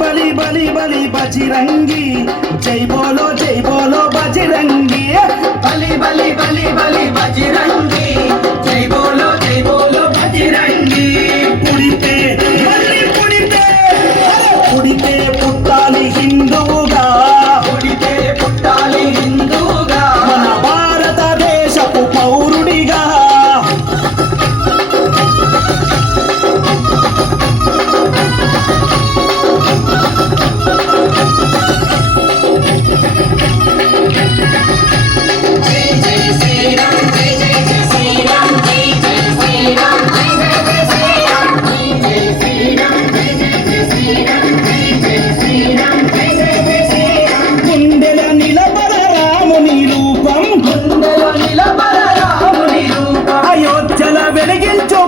బలి బలి బలి బజరంగి జై బోలో బజరంగి బలి బలి బలి బలి బజరంగి జై బోలో బజరంగి పుడితే మళ్ళీ పుడితే పుడితే పుట్టాలి హిందువుగా పుడితే పుట్టాలి హిందువుగా మన భారతదేశపు పౌరుడిగా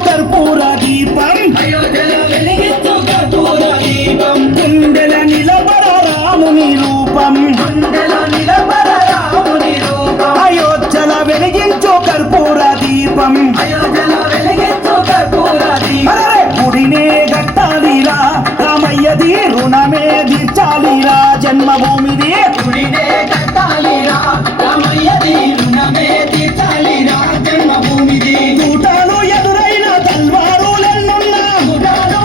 కర్పూర దీపం గుండెల నిలబడ రాముని రూపం అయోధ్యల వెలిగించు కర్పూర దీపం గుడినే గట్టాలిరా రామయ్యది రుణమే తీర్చాలిరా జన్మభూమిది గుడినే కట్టాలిరా రామయ్యది రుణమే తీర్చాలిరా జన్మభూమిది కూటాలు ఎదురైన తల్వారులెన్నున్నా కూటాలు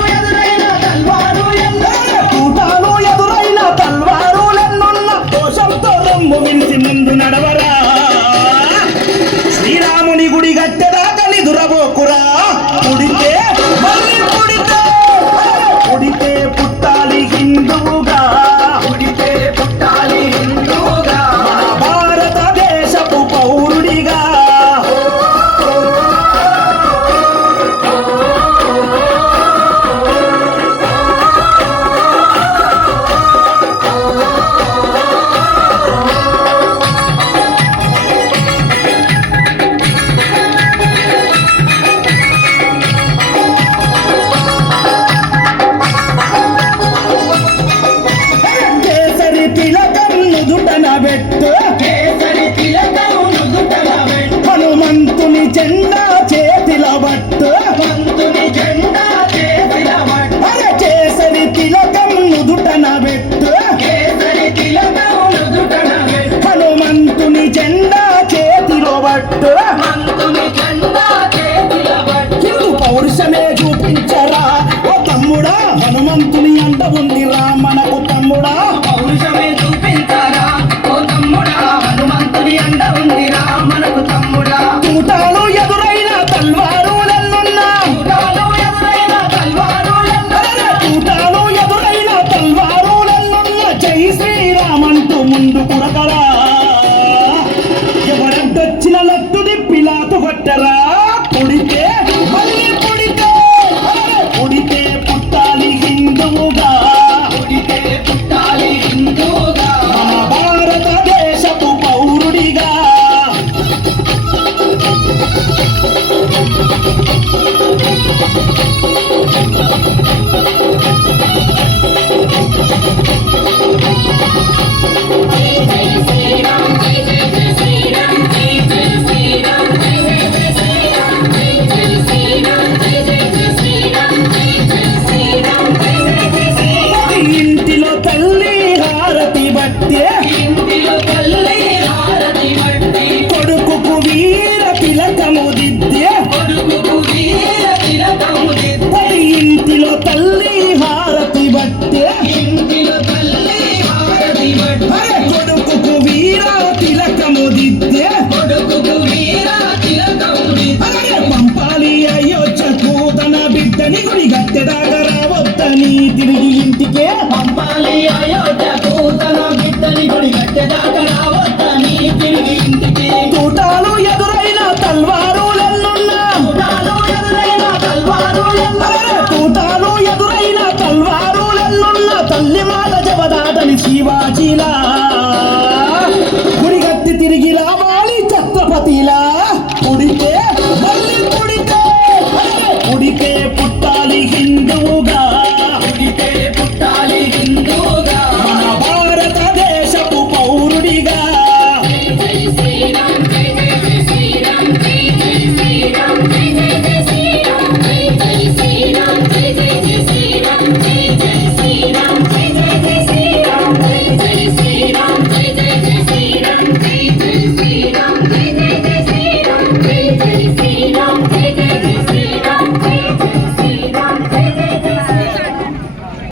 ఎదురైన తల్వారులెన్నున్నా దోషంతో రొమ్ము విడిచి ముందు నడవరా శ్రీరాముని గుడి గట్టెదాకా నిదురబోకురా పుడితే మళ్ళీ పుడితే పుడితే పుట్టాలి హిందువుగా పుడితే పుట్టాలి హిందువుగా భారతదేశపు పౌరుడిగా హనుమంతుని జెండా చేతిలో బట్టు కేసరి తిలకం నుదుటన పెట్టు హనుమంతుని జెండా చేతిలో బట్టు హిందూ పౌరుషమే చూపించరా ఓ తమ్ముడా హనుమంతుని అంట ఉందిరా మనకు తమ్ముడా పౌరుషమే చూపించారా ఓ తమ్ముడా హనుమంతుని అండ ఉందిరా మనకు తమ్ముడా కూటాలు ఎదురైన తల్వారులెన్నున్నా కూటాలు ఎదురైన తల్వారులెన్నున్నా జై శ్రీరామంటూ ముందు కురకరా ఎవరంటొచ్చిన లట్టుని పిలాతు కొట్టరా పుడితే మళ్ళీ పుడితే పుడితే పుట్టాలి హిందువుగా పుడితే పుట్టాలి హిందువుగా మన భారతదేశపు పౌరుడిగా ఇంటిలో తల్లి హారతి బట్టే కొడుకుకు వీర తిలకము దిద్దే ఇంటిలో తల్లి హారతి బట్టే కొడుకుకు వీర తిలకము దిద్దే పంపాలి అయోధ్యకు తన బిడ్డని గుడి గట్టెదాకా రావద్దని తిరిగి ఇంటికే పంపాలి అయోధ్యకు తన బిడ్డని గుడి గట్టెదాకా రావద్దని తిరిగి ఇంటికి కూటాలు ఎదురైన తల్వారులెన్నున్నా కూటాలు ఎదురైన తల్వారులెన్నున్నా తల్లి మాట జవదాటని శివాజీలా